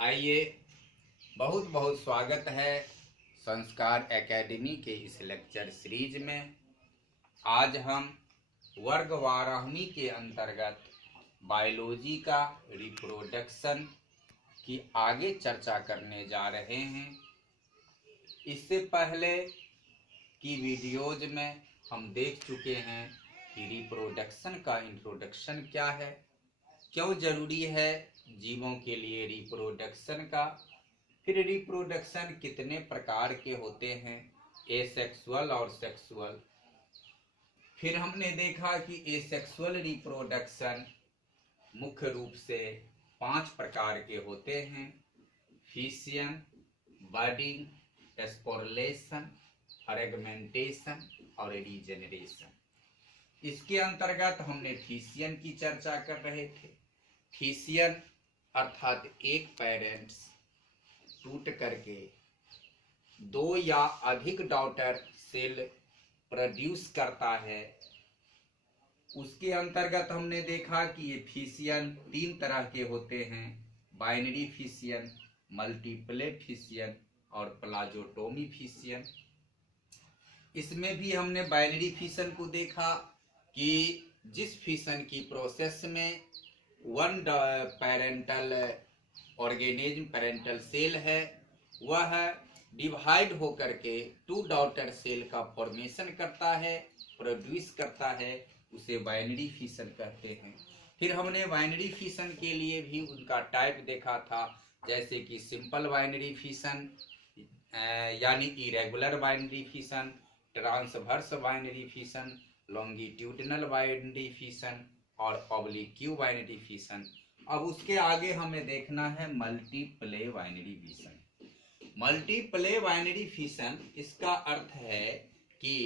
आइए, बहुत बहुत स्वागत है संस्कार एकेडमी के इस लेक्चर सीरीज में। आज हम वर्ग 12वीं के अंतर्गत बायोलॉजी का रिप्रोडक्शन की आगे चर्चा करने जा रहे हैं। इससे पहले की वीडियोज में हम देख चुके हैं कि रिप्रोडक्शन का इंट्रोडक्शन क्या है, क्यों जरूरी है जीवों के लिए रिप्रोडक्शन का, फिर रिप्रोडक्शन कितने प्रकार के होते हैं, एसेक्सुअल और सेक्सुअल। फिर हमने देखा कि एसेक्सुअल रिप्रोडक्शन मुख्य रूप से 5 प्रकार के होते हैं: फिशियन, बर्डिंग, स्पोरलेशन, फ्रेगमेंटेशन और रीजेनरेशन। इसके अंतर्गत हमने फिशियन की चर्चा कर रहे थे। फिशियन अर्थात एक पेरेंट्स टूट करके 2 या अधिक डॉटर सेल प्रोड्यूस करता है। उसके अंतर्गत हमने देखा कि ये फिशियन 3 तरह के होते हैं: बाइनरी फिशियन, मल्टीप्ले फिशियन और प्लाज़ोटोमी फिशियन। इसमें भी हमने बाइनरी फिशन को देखा कि जिस फिशन की प्रोसेस में 1 पेरेंटल ऑर्गेनिज्म, पेरेंटल सेल है, वह डिवाइड होकर के 2 डॉटर सेल का फॉर्मेशन करता है, प्रोड्यूस करता है, उसे बाइनरी फिशन कहते हैं। फिर हमने बाइनरी फिशन के लिए भी उनका टाइप देखा था, जैसे कि सिंपल बाइनरी फिशन यानी irregular binary fission, transverse binary fission, longitudinal binary fission और ऑब्लिक्यू बाइनरी फिशन। अब उसके आगे हमें देखना है multiple binary fission. Multiple binary fission, इसका अर्थ है कि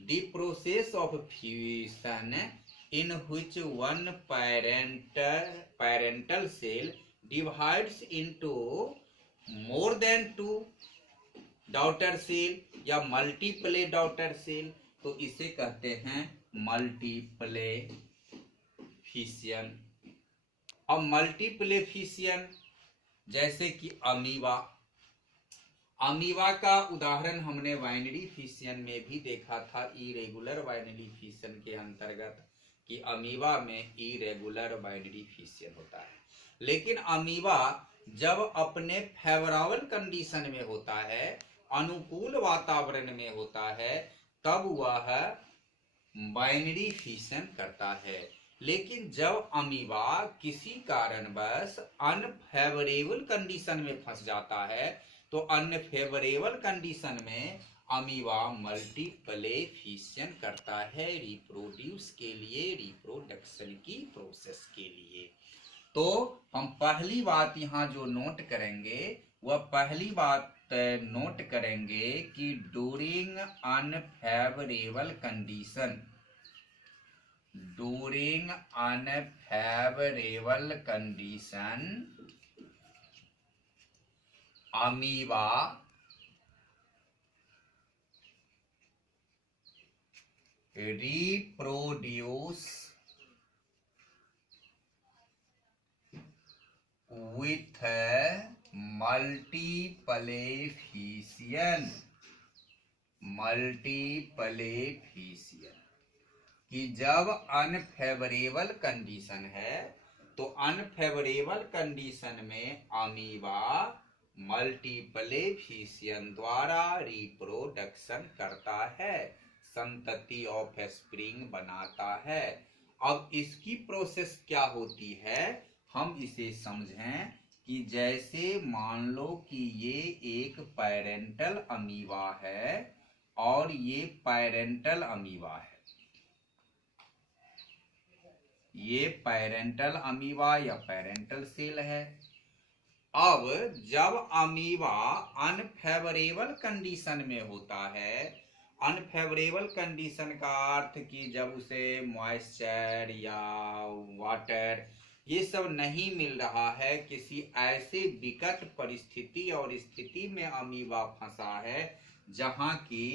the process of fusion in which one parental cell divides into more than 2 daughter cell या मल्टीप्ले डॉटर सेल, तो इसे कहते हैं मल्टीप्ले फिशियन। अब मल्टीप्ले फिशियन जैसे कि अमीबा का उदाहरण हमने बाइनरी फिशियन में भी देखा था, इरेगुलर बाइनरी फिशियन के अंतर्गत, कि अमीबा में इरेगुलर बाइनरी फिशियन होता है। लेकिन अमीबा जब अपने फेवरेबल कंडीशन में होता है, अनुकूल वातावरण में होता है, तब वह बाइनरी फिशन करता है। लेकिन जब अमीबा किसी कारणवश अनफेवरेबल कंडीशन में फंस जाता है, तो अनफेवरेबल कंडीशन में अमीबा मल्टीप्ले फिशन करता है, रिप्रोड्यूस के लिए, रिप्रोडक्शन की प्रोसेस के लिए। तो हम पहली बात यहाँ जो नोट करेंगे, वह पहली बात नोट करेंगे कि during unfavourable condition amoeba reproduce with multiple fission। कि जब अनफेवरेबल कंडीशन है, तो अनफेवरेबल कंडीशन में अमीबा मल्टीप्ले फिशियन द्वारा रिप्रोडक्शन करता है, संतति ऑफ स्प्रिंग बनाता है। अब इसकी प्रोसेस क्या होती है, हम इसे समझें कि जैसे मान लो कि ये एक पेरेंटल अमीबा है और ये पेरेंटल अमीबा है, ये पेरेंटल अमीबा या पेरेंटल सेल है। अब जब अमीबा अनफेवरेबल कंडीशन में होता है, अनफेवरेबल कंडीशन का अर्थ कि जब उसे मॉइस्चर या वाटर ये सब नहीं मिल रहा है, किसी ऐसे विकट परिस्थिति और स्थिति में अमीबा फंसा है जहां की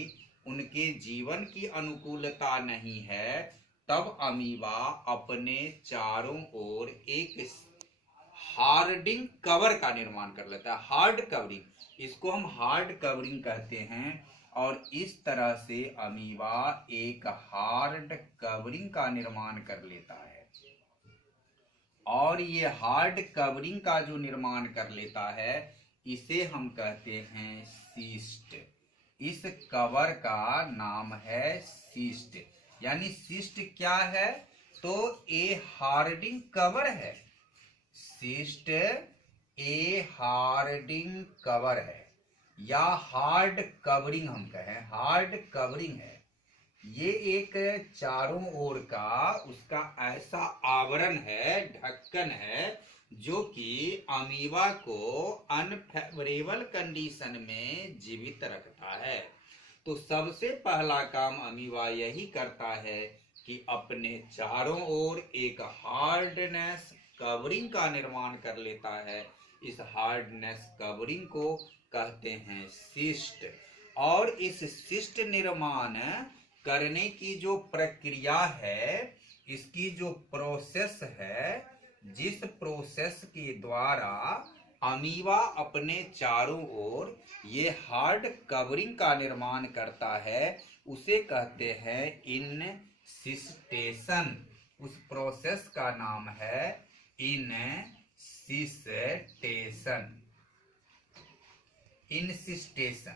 उनके जीवन की अनुकूलता नहीं है, तब अमीबा अपने चारों ओर एक हार्डिंग कवर का निर्माण कर लेता है। हार्ड कवरिंग, इसको हम हार्ड कवरिंग कहते हैं। और इस तरह से अमीबा एक हार्ड कवरिंग का निर्माण कर लेता है। और ये हार्ड कवरिंग का जो निर्माण कर लेता है इसे हम कहते हैं सिस्ट। इस कवर का नाम है सिस्ट। यानी सिस्ट क्या है? तो ए हार्डिंग कवर है। सिस्ट ए हार्डिंग कवर है, या हार्ड कवरिंग हम कहें, हार्ड कवरिंग है। ये एक चारों ओर का उसका ऐसा आवरण है, ढक्कन है, जो कि अमीबा को अनफेवरेबल कंडीशन में जीवित रखता है। तो सबसे पहला काम अमीबा यही करता है कि अपने चारों ओर एक हार्डनेस कवरिंग का निर्माण कर लेता है। इस हार्डनेस कवरिंग को कहते हैं सिस्ट। और इस सिस्ट निर्माण करने की जो प्रक्रिया है, इसकी जो प्रोसेस है, जिस प्रोसेस के द्वारा अमीबा अपने चारों ओर ये हार्ड कवरिंग का निर्माण करता है, उसे कहते हैं इनसिस्टेशन। उस प्रोसेस का नाम है इनसिस्टेशन। इनसिस्टेशन।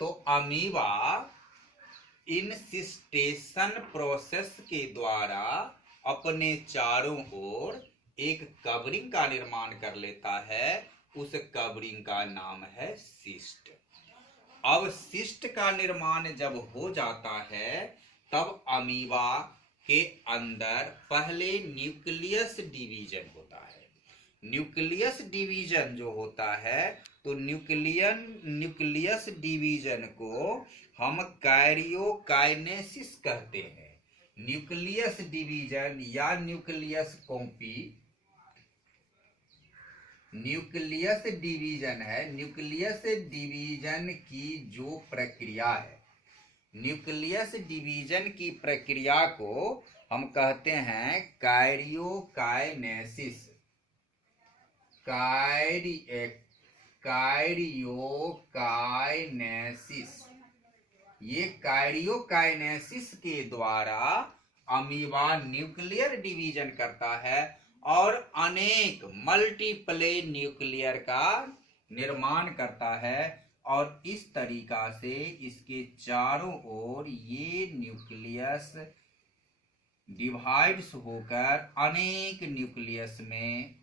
तो अमीबा इनसिस्टेशन प्रोसेस के द्वारा अपने चारों ओर एक कवरिंग का निर्माण कर लेता है। उस कवरिंग का नाम है सिस्ट। अब सिस्ट का निर्माण जब हो जाता है, तब अमीबा के अंदर पहले न्यूक्लियस डिवीजन होता है। न्यूक्लियस डिवीजन जो होता है, तो न्यूक्लियस डिवीजन को हम कैरियोकाइनेसिस कहते हैं। न्यूक्लियस डिवीजन या न्यूक्लियस कॉपी, न्यूक्लियस डिवीजन है। न्यूक्लियस डिवीजन की जो प्रक्रिया है, न्यूक्लियस डिवीजन की प्रक्रिया को हम कहते हैं कैरियोकाइनेसिस। कैरियोकाइनेसिस। ये कैरियोकाइनेसिस के द्वारा अमीबा न्यूक्लियर डिवीजन करता है और अनेक मल्टीप्ले न्यूक्लियर का निर्माण करता है। और इस तरीका से इसके चारों ओर ये न्यूक्लियस डिवाइड्स होकर अनेक न्यूक्लियस में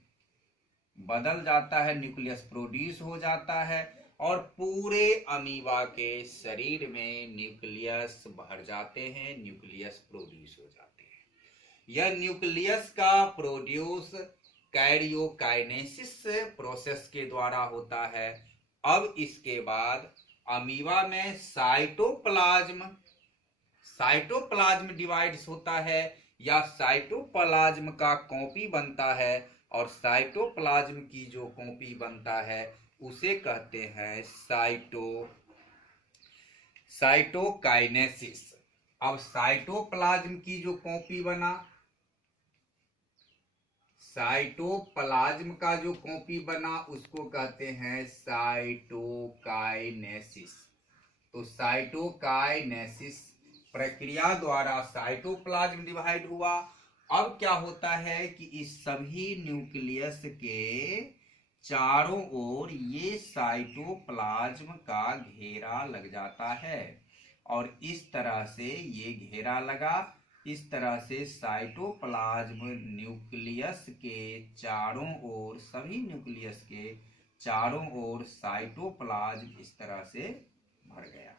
बदल जाता है, न्यूक्लियस प्रोड्यूस हो जाता है और पूरे अमीबा के शरीर में न्यूक्लियस भर जाते हैं, न्यूक्लियस प्रोड्यूस हो जाते हैं। यह न्यूक्लियस का प्रोड्यूस कैरियोकाइनेसिस प्रोसेस के द्वारा होता है। अब इसके बाद अमीबा में साइटोप्लाज्म डिवाइड्स होता है या साइटोप्लाज्म का कॉपी बनता है। और साइटोप्लाज्म की जो कॉपी बनता है उसे कहते हैं साइटोकाइनेसिस। अब साइटोप्लाज्म की जो कॉपी बना, साइटोप्लाज्म का जो कॉपी बना उसको कहते हैं साइटोकाइनेसिस। तो साइटोकाइनेसिस प्रक्रिया द्वारा साइटोप्लाज्म डिवाइड हुआ। अब क्या होता है कि इस सभी न्यूक्लियस के चारों ओर ये साइटोप्लाज्म का घेरा लग जाता है। और इस तरह से ये घेरा लगा, इस तरह से साइटोप्लाज्म न्यूक्लियस के चारों ओर, सभी न्यूक्लियस के चारों ओर साइटोप्लाज्म इस तरह से भर गया।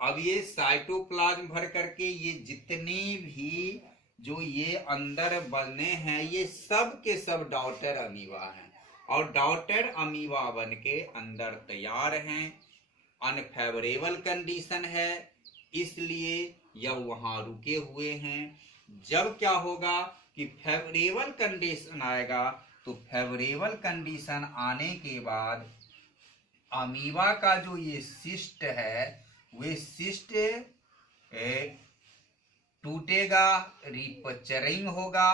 अब ये साइटोप्लाज्म भर करके ये जितने भी जो ये अंदर बने हैं, ये सब के सब डॉटर अमीबा हैं और डॉटर अमीबा बन के अंदर तैयार हैं। अनफेवरेबल कंडीशन है, इसलिए यह वहां रुके हुए हैं। जब क्या होगा कि फेवरेबल कंडीशन आएगा, तो फेवरेबल कंडीशन आने के बाद अमीबा का जो ये सिस्ट है, वे सिस्ट टूटेगा, रिपचरिंग होगा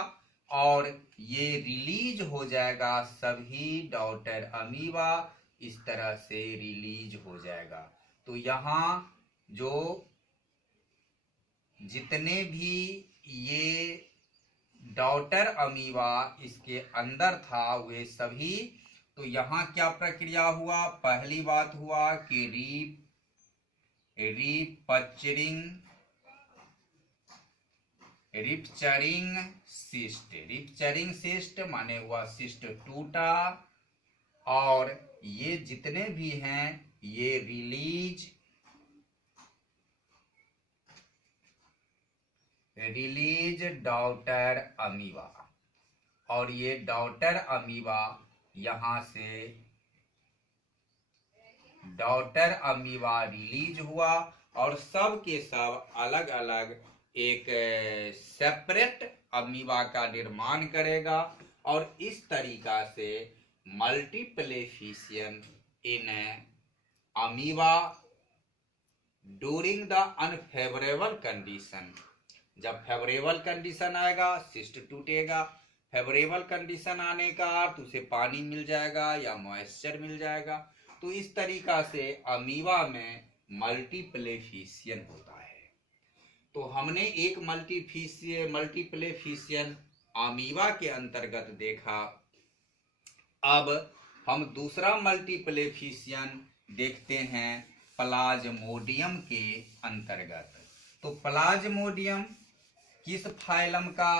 और ये रिलीज हो जाएगा, सभी डॉटर अमीबा इस तरह से रिलीज हो जाएगा। तो यहाँ जो जितने भी ये डॉटर अमीबा इसके अंदर था वे सभी, तो यहाँ क्या प्रक्रिया हुआ, पहली बात हुआ कि रिपचरिंग सिस्ट माने हुआ सिस्ट टूटा, और ये जितने भी हैं ये रिलीज डॉटर अमीबा, और ये डॉटर अमीबा यहाँ से डॉटर अमीबा रिलीज हुआ और सब के सब अलग अलग एक सेपरेट अमीबा का निर्माण करेगा, और इस तरीका से multiplication in amoeba during the unfavourable condition. जब फेवरेबल कंडीशन आएगा सिस्ट टूटेगा, फेवरेबल कंडीशन आने का अर्थ उसे पानी मिल जाएगा या मॉइस्चर मिल जाएगा। तो इस तरीका से अमीबा में मल्टीप्लिकेशन होता है। तो हमने एक मल्टीप्लिकेशन अमीबा के अंतर्गत देखा। अब हम दूसरा मल्टीप्लिकेशन देखते हैं प्लाज्मोडियम के अंतर्गत। तो प्लाज्मोडियम किस फाइलम का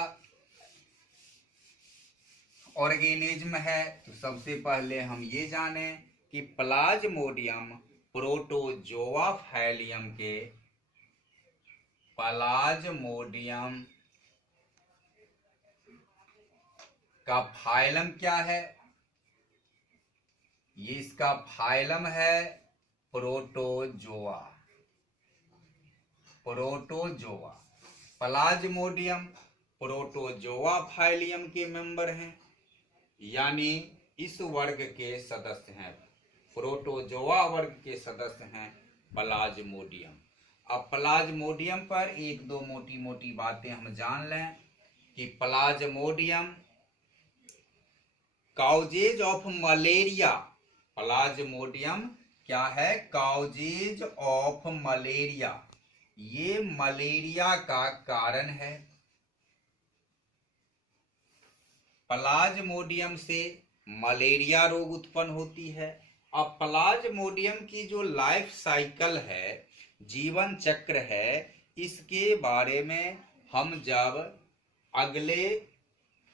ऑर्गेनिज्म है? तो सबसे पहले हम ये जाने कि प्लाज्मोडियम प्रोटोजोआ फाइलियम के प्लाज्मोडियम का फाइलम क्या है? ये इसका फाइलम है प्रोटोजोआ। प्लाज्मोडियम प्रोटोजोआ फाइलियम के मेंबर हैं, यानी इस वर्ग के सदस्य हैं, प्रोटोजोआ वर्ग के सदस्य हैं प्लाज्मोडियम। अब प्लाज्मोडियम पर एक दो मोटी मोटी बातें हम जान लें कि plasmodium causes of malaria, Plasmodium क्या है? काउजेज ऑफ मलेरिया, ये मलेरिया का कारण है। प्लाज्मोडियम से मलेरिया रोग उत्पन्न होती है। अब प्लाज्मोडियम की जो लाइफ साइकिल है, जीवन चक्र है, इसके बारे में हम जब अगले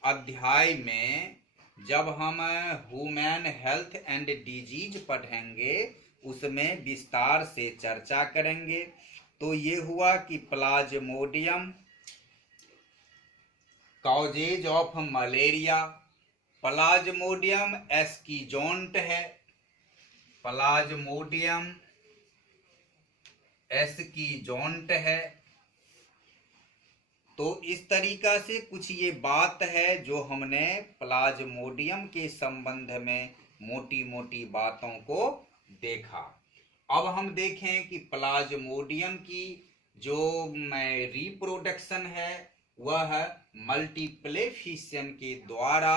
अध्याय में जब हम ह्यूमन हेल्थ एंड डिजीज पढ़ेंगे उसमें विस्तार से चर्चा करेंगे। तो ये हुआ कि plasmodium causes of malaria, plasmodium schizont है, प्लाज्मोडियम एस्कीजोंट है। तो इस तरीका से कुछ ये बात है जो हमने प्लाज्मोडियम के संबंध में मोटी मोटी बातों को देखा। अब हम देखें कि प्लाज्मोडियम की जो रिप्रोडक्शन है वह मल्टीप्लिकेशन के द्वारा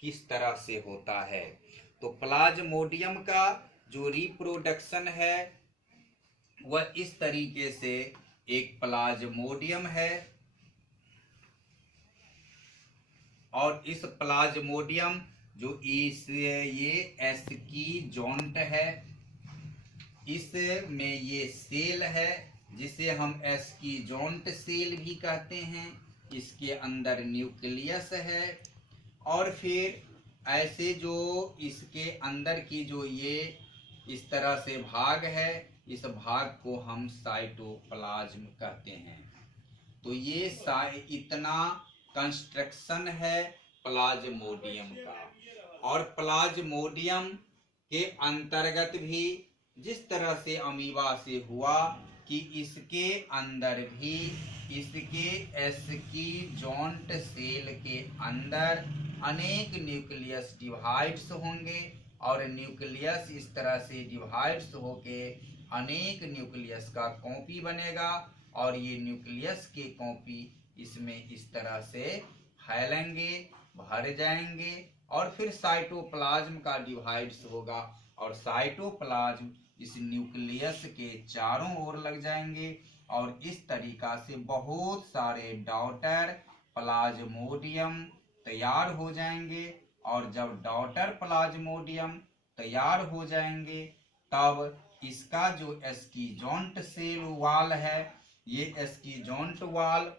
किस तरह से होता है। तो प्लाज्मोडियम का जो रिप्रोडक्शन है वह इस तरीके से एक प्लाज्मोडियम है, और इस प्लाज्मोडियम जो ये एस्कीजोंट है, इसमें ये सेल है जिसे हम एस्कीजोंट सेल भी कहते हैं। इसके अंदर न्यूक्लियस है, और फिर ऐसे जो इसके अंदर की जो ये इस तरह से भाग है, इस भाग को हम साइटोप्लाज्म कहते हैं। तो ये इतना कंस्ट्रक्शन है प्लाज्मोडियम का। और प्लाज्मोडियम के अंतर्गत भी जिस तरह से अमीबा से हुआ कि इसके अंदर भी इसके एस्कीजोंट सेल के अंदर अनेक न्यूक्लियस डिवाइड्स होंगे, और न्यूक्लियस इस तरह से डिवाइड्स होके अनेक न्यूक्लियस का कॉपी बनेगा, और ये न्यूक्लियस के कॉपी इसमें इस तरह से फैलेंगे, भर जाएंगे और फिर साइटोप्लाज्म का डिवाइड्स होगा और साइटोप्लाज्म इस न्यूक्लियस के चारों ओर लग जाएंगे और इस तरीका से बहुत सारे डॉटर प्लाज्मोडियम तैयार हो जाएंगे। और जब डॉटर प्लाज्मोडियम तैयार हो जाएंगे तब इसका जो एस्कीजोंट सेल वाल है, ये एस्कीजोंट वाल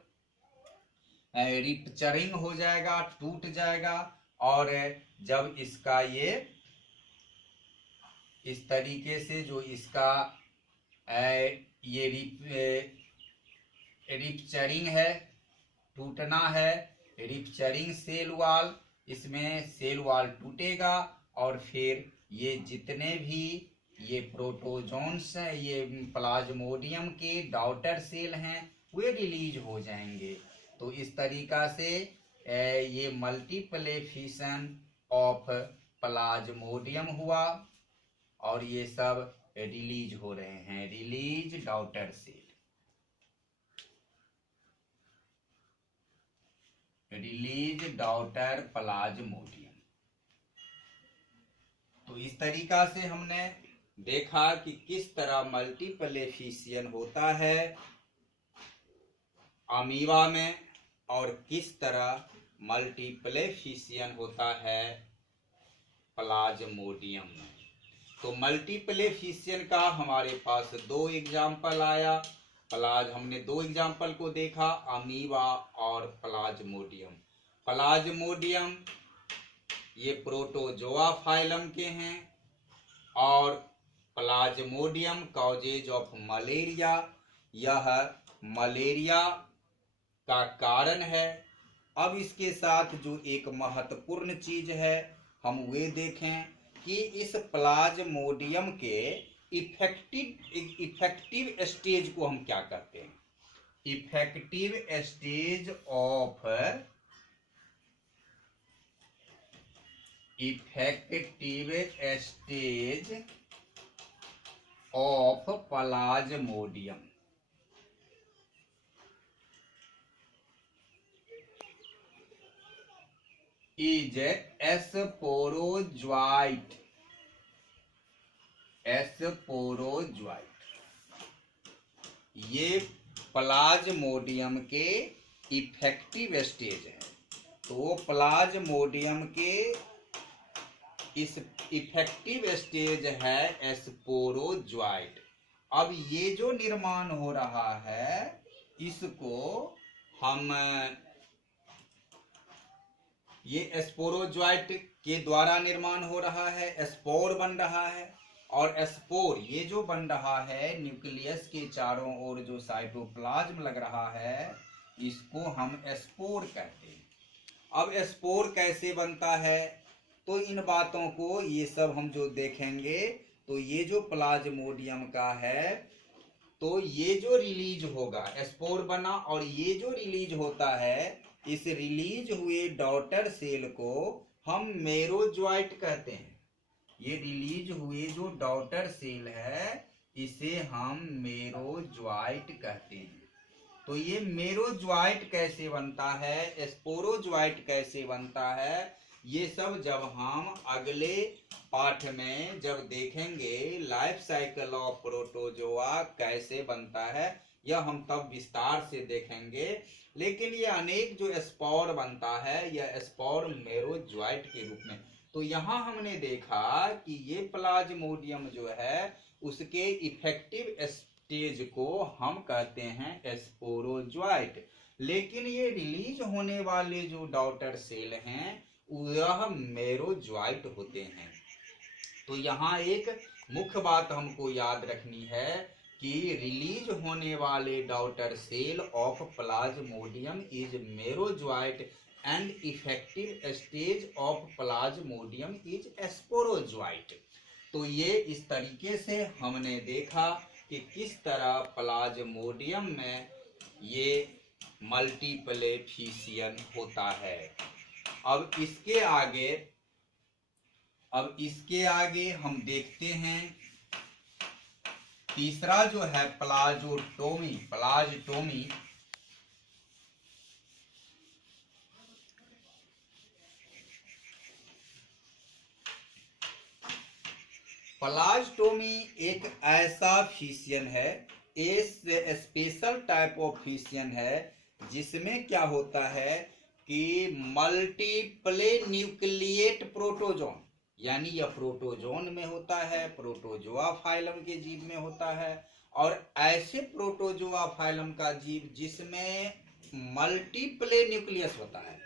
रिपचरिंग हो जाएगा, टूट जाएगा और जब इसका ये इस तरीके से जो इसका ये रिपचरिंग है, टूटना है, रिपचरिंग सेल वाल, इसमें सेल वाल टूटेगा और फिर ये जितने भी ये प्रोटोजोन्स हैं, ये प्लाज्मोडियम के डॉटर सेल हैं, वे रिलीज हो जाएंगे। तो इस तरीका से ये मल्टीप्लिकेशन ऑफ प्लाज्मोडियम हुआ और ये सब रिलीज हो रहे हैं, release daughter cell, release daughter plasmodium. तो इस तरीका से हमने देखा कि किस तरह मल्टीप्लिकेशन होता है अमीबा में और किस तरह मल्टीप्लिकेशन होता है प्लाज्मोडियम में। तो मल्टीप्लिकेशन का हमारे पास दो एग्जाम्पल आया, हमने दो एग्जाम्पल को देखा, अमीबा और प्लाज्मोडियम। प्लाज्मोडियम ये प्रोटोजोआ फाइलम के हैं और प्लाज्मोडियम कॉजेज ऑफ मलेरिया, यह मलेरिया का कारण है। अब इसके साथ जो एक महत्वपूर्ण चीज है हम वे देखें कि इस प्लाज्मोडियम के इफेक्टिव स्टेज को हम क्या कहते हैं। Effective stage of Plasmodium is sporozoite. ये प्लाज्मोडियम के इफेक्टिव स्टेज है। तो प्लाज्मोडियम के इस इफेक्टिव स्टेज है स्पोरोजोइट। अब ये जो निर्माण हो रहा है इसको हम ये स्पोरोजोइट के द्वारा निर्माण हो रहा है, स्पोर बन रहा है और स्पोर ये जो बन रहा है न्यूक्लियस के चारों ओर जो साइटोप्लाज्म लग रहा है इसको हम स्पोर कहते हैं। अब स्पोर कैसे बनता है तो इन बातों को ये सब हम जो देखेंगे तो ये जो प्लाज्मोडियम का है तो ये जो रिलीज होगा, स्पोर बना और ये जो रिलीज होता है इस रिलीज हुए डॉटर सेल को हम मेरोजोइट कहते हैं। ये रिलीज हुए जो डॉटर सेल है इसे हम मेरोजोइट कहते हैं। तो ये मेरोजोइट कैसे बनता है, स्पोरोजोइट कैसे बनता है, ये सब जब हम अगले पाठ में जब देखेंगे लाइफ साइकिल ऑफ प्रोटोजोआ कैसे बनता है यह हम तब विस्तार से देखेंगे। लेकिन ये अनेक जो स्पोर बनता है यह स्पोर मेरोजोइट के रूप में। तो यहाँ हमने देखा कि ये प्लाज्मोडियम जो है उसके इफेक्टिव स्टेज को हम कहते हैं स्पोरोजोइट। लेकिन ये रिलीज होने वाले जो डॉटर सेल हैं वह मेरोजोइट होते हैं। तो यहाँ एक मुख्य बात हमको याद रखनी है कि रिलीज होने वाले daughter cell of plasmodium is merozoite and effective stage of plasmodium is sporozoite. तो ये इस तरीके से हमने देखा कि किस तरह प्लाज्मोडियम में ये मल्टीप्लिकेशन होता है। अब इसके आगे हम देखते हैं तीसरा जो है प्लाज़ोटोमी। प्लाज्टोमी एक ऐसा फिशियन है, एक स्पेशल टाइप ऑफ फिशियन है, जिसमें क्या होता है कि मल्टीप्ले न्यूक्लिएट प्रोटोजोन, यानी यह प्रोटोजोन में होता है, प्रोटोजोआ फाइलम के जीव में होता है। और ऐसे प्रोटोजोआ फाइलम का जीव जिसमें मल्टीप्ले न्यूक्लियस होता है,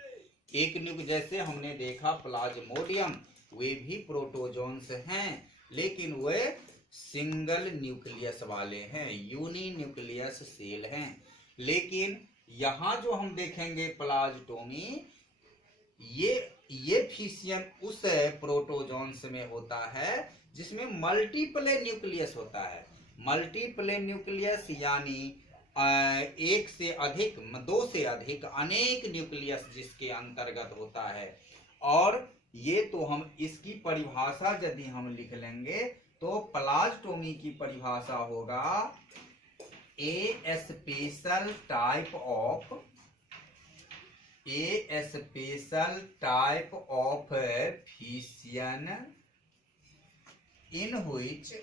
एक न्यूक्लियस, जैसे हमने देखा प्लाज्मोडियम, वे भी प्रोटोजोन्स हैं, लेकिन वे सिंगल न्यूक्लियस वाले हैं, यूनी न्यूक्लियस सेल हैं। लेकिन यहाँ जो हम देखेंगे प्लाज्टोमी, ये फिशियन उस प्रोटोजोन्स में होता है जिसमें मल्टीप्ले न्यूक्लियस होता है। मल्टीप्ले न्यूक्लियस यानी एक से अधिक, दो से अधिक, अनेक न्यूक्लियस जिसके अंतर्गत होता है। और ये तो हम इसकी परिभाषा यदि हम लिख लेंगे तो प्लाज्टोमी की परिभाषा होगा a special type of fission in which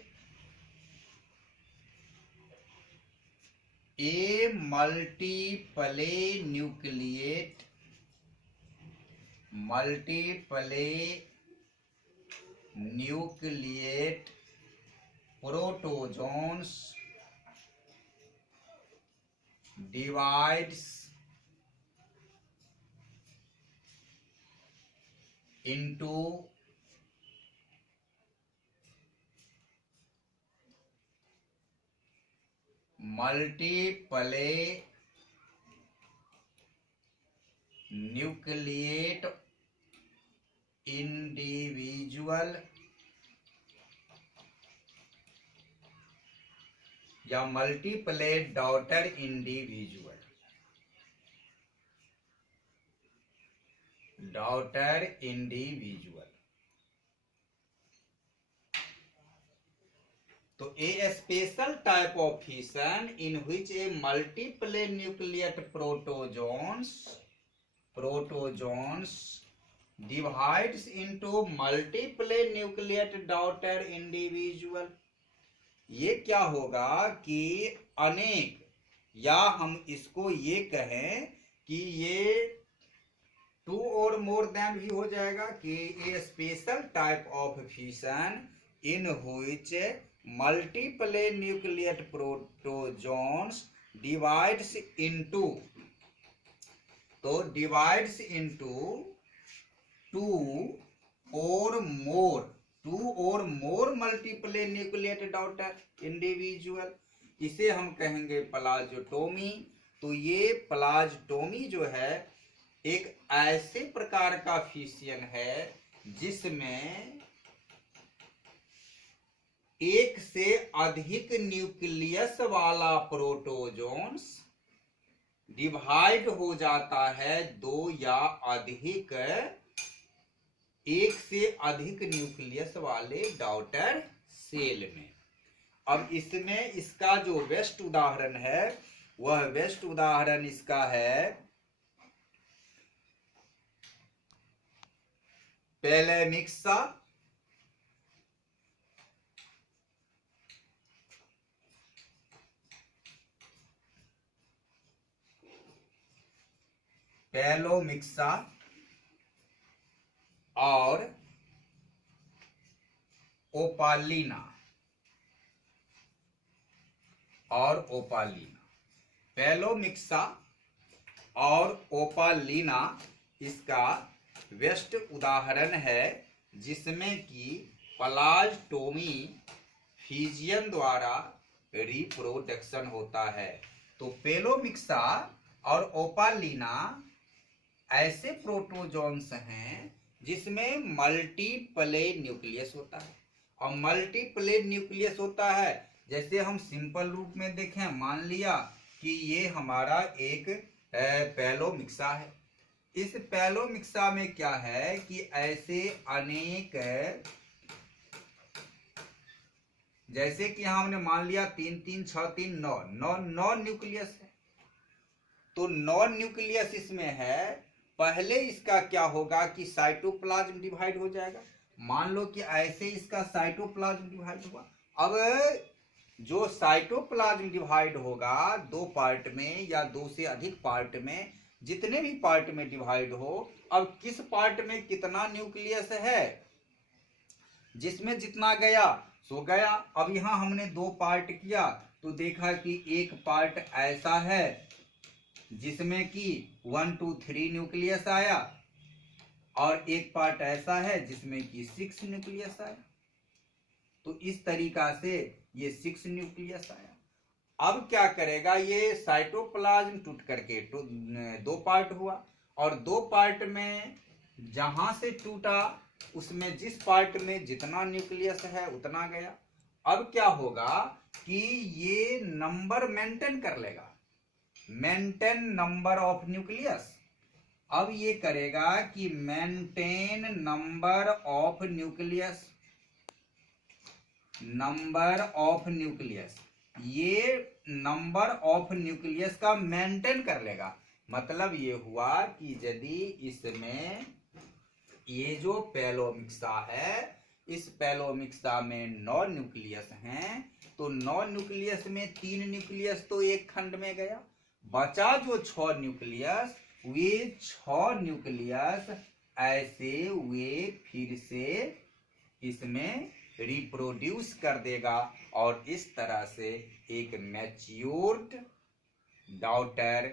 a multiple nucleate protozoans divides into multiple nucleate individual या मल्टीप्ले डॉटर इंडिविजुअल, तो a special type of fission in which a multiple nucleate protozoans divides into multiple nucleate daughter individual. ये क्या होगा कि अनेक, या हम इसको ये कहें कि ये टू और मोर देन भी हो जाएगा कि a special type of fission in which multiple nucleate protozoans divides into, तो डिवाइड्स इनटू टू और more multiple nucleate daughter individual, इसे हम कहेंगे प्लाज्टोमी। तो ये प्लाज्टोमी जो है एक ऐसे प्रकार का फिशियन है जिसमें एक से अधिक न्यूक्लियस वाला प्रोटोजोन्स डिवाइड हो जाता है दो या अधिक, एक से अधिक न्यूक्लियस वाले डॉटर सेल में। अब इसमें इसका जो बेस्ट उदाहरण है, वह बेस्ट उदाहरण इसका है पैलेमिक्सा, और ओपालिना। पैलोमिक्सा और ओपालिना इसका बेस्ट उदाहरण है, जिसमें कि प्लाज्टोमी फिजियन द्वारा रिप्रोडक्शन होता है। तो पैलोमिक्सा और ओपालिना ऐसे प्रोटोजोन्स हैं जिसमें मल्टीप्ले न्यूक्लियस होता है। और मल्टीप्ले न्यूक्लियस होता है, जैसे हम सिंपल रूप में देखें, मान लिया कि ये हमारा एक पैलोमिक्सा है। इस पैलोमिक्सा में क्या है कि ऐसे अनेक, जैसे कि हमने मान लिया 3 3 6 3 9 न्यूक्लियस है। तो 9 न्यूक्लियस इसमें है। पहले इसका क्या होगा कि साइटोप्लाज्म डिवाइड हो जाएगा, मान लो कि ऐसे इसका साइटोप्लाज्म डिवाइड हुआ। अब जो साइटोप्लाज्म डिवाइड होगा दो पार्ट में या दो से अधिक पार्ट में, जितने भी पार्ट में डिवाइड हो, अब किस पार्ट में कितना न्यूक्लियस है, जिसमें जितना गया सो गया। अब यहां हमने दो पार्ट किया तो देखा कि एक पार्ट ऐसा है जिसमें कि 1 2 3 न्यूक्लियस आया, और एक पार्ट ऐसा है जिसमें कि 6 न्यूक्लियस आया। तो इस तरीका से ये 6 न्यूक्लियस आया। अब क्या करेगा, ये साइटोप्लाज्म टूट करके दो पार्ट हुआ, और दो पार्ट में जहां से टूटा उसमें जिस पार्ट में जितना न्यूक्लियस है उतना गया। अब क्या होगा कि ये नंबर मेंटेन कर लेगा, मेंटेन नंबर ऑफ न्यूक्लियस। अब ये करेगा कि maintain number of nucleus, number of nucleus, ये नंबर ऑफ न्यूक्लियस का मेंटेन कर लेगा। मतलब ये हुआ कि यदि इसमें ये जो पैलोमिक्सा है, इस पैलोमिक्सा में 9 न्यूक्लियस हैं, तो 9 न्यूक्लियस में 3 न्यूक्लियस तो एक खंड में गया, बचा जो 6 न्यूक्लियस, वे 6 न्यूक्लियस ऐसे वे फिर से इसमें रिप्रोड्यूस कर देगा, और इस तरह से एक मैच्योर्ड डॉटर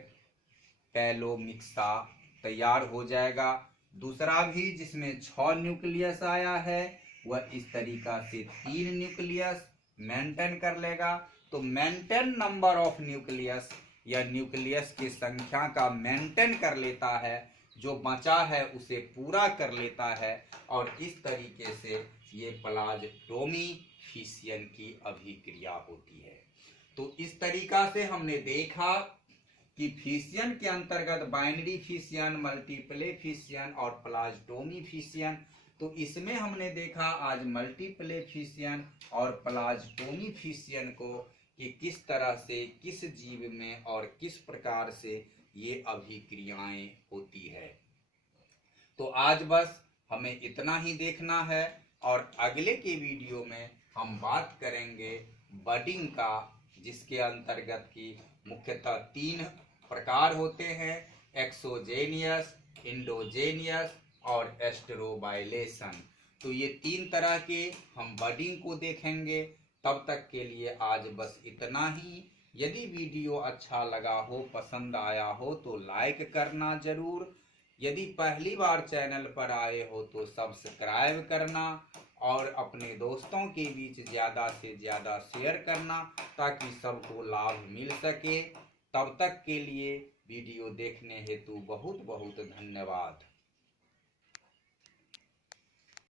पैलोमिक्सा तैयार हो जाएगा। दूसरा भी जिसमें 6 न्यूक्लियस आया है वह इस तरीका से 3 न्यूक्लियस मेंटेन कर लेगा। तो मेंटेन नंबर ऑफ न्यूक्लियस या न्यूक्लियस की संख्या का मेंटेन कर लेता है, जो बचा है उसे पूरा कर लेता है, और इस तरीके से ये प्लाज्टोमी फिशियन की अभिक्रिया होती है। तो इस तरीका से हमने देखा कि फिशियन के अंतर्गत बाइनरी फिशियन, मल्टीप्ले फिशियन और प्लाज्टोमी फिशियन। तो इसमें हमने देखा आज मल्टीप्ले फिशियन और प्लाज्टोमी फिशियन को कि किस तरह से किस जीव में और किस प्रकार से ये अभिक्रियाएं होती है। तो आज बस हमें इतना ही देखना है, और अगले के वीडियो में हम बात करेंगे बडिंग का, जिसके अंतर्गत की मुख्यतः 3 प्रकार होते हैं, एक्सोजेनियस, इंडोजेनियस और एस्ट्रोबाइलेशन। तो ये 3 तरह के हम बडिंग को देखेंगे। तब तक के लिए आज बस इतना ही। यदि वीडियो अच्छा लगा हो, पसंद आया हो तो लाइक करना जरूर। यदि पहली बार चैनल पर आए हो तो सब्सक्राइब करना, और अपने दोस्तों के बीच ज़्यादा से ज़्यादा शेयर करना ताकि सबको लाभ मिल सके। तब तक के लिए वीडियो देखने हेतु बहुत बहुत धन्यवाद।